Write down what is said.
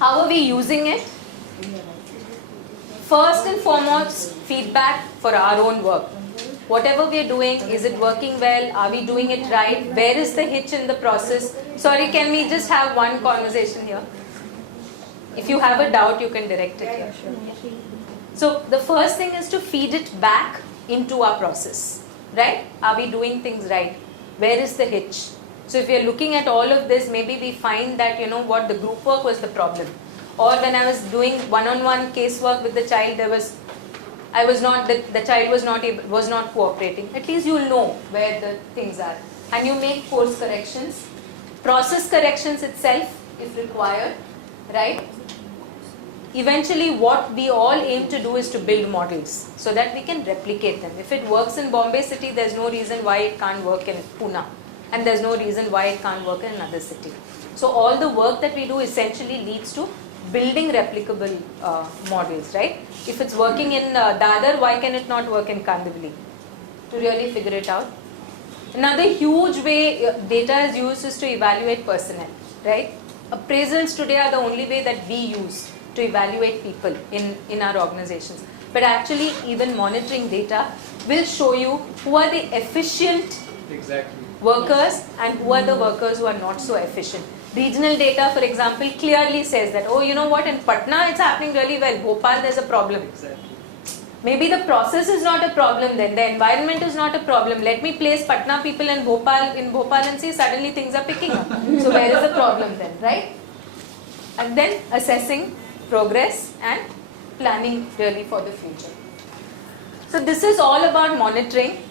How are we using it? First and foremost, feedback for our own work. Whatever we are doing, is it working well? Are we doing it right? Where is the hitch in the process? Sorry, can we just have one conversation here? If you have a doubt, you can direct it here. So the first thing is to feed it back into our process, right? Are we doing things right? Where is the hitch? So if we are looking at all of this, maybe we find that, you know what, the group work was the problem. Or when I was doing one-on-one casework with the child, the child was not cooperating. At least you'll know where the things are. And you make course corrections, process corrections itself if required, right? Eventually what we all aim to do is to build models so that we can replicate them. If it works in Bombay city, there's no reason why it can't work in Pune. And there's no reason why it can't work in another city. So all the work that we do essentially leads to building replicable models, right? If it's working in Dadar, why can it not work in Kandivali? To really figure it out. Another huge way data is used is to evaluate personnel, right? Appraisals today are the only way that we use to evaluate people in our organizations. But actually, even monitoring data will show you who are the efficient workers and who are the workers who are not so efficient. Regional data, for example, clearly says that, oh, you know what, in Patna it's happening really well, Bhopal there's a problem. Maybe the process is not a problem then, the environment is not a problem. Let me place Patna people in Bhopal and see suddenly things are picking up. So where is the problem then, right? And then assessing progress and planning really for the future. So this is all about monitoring.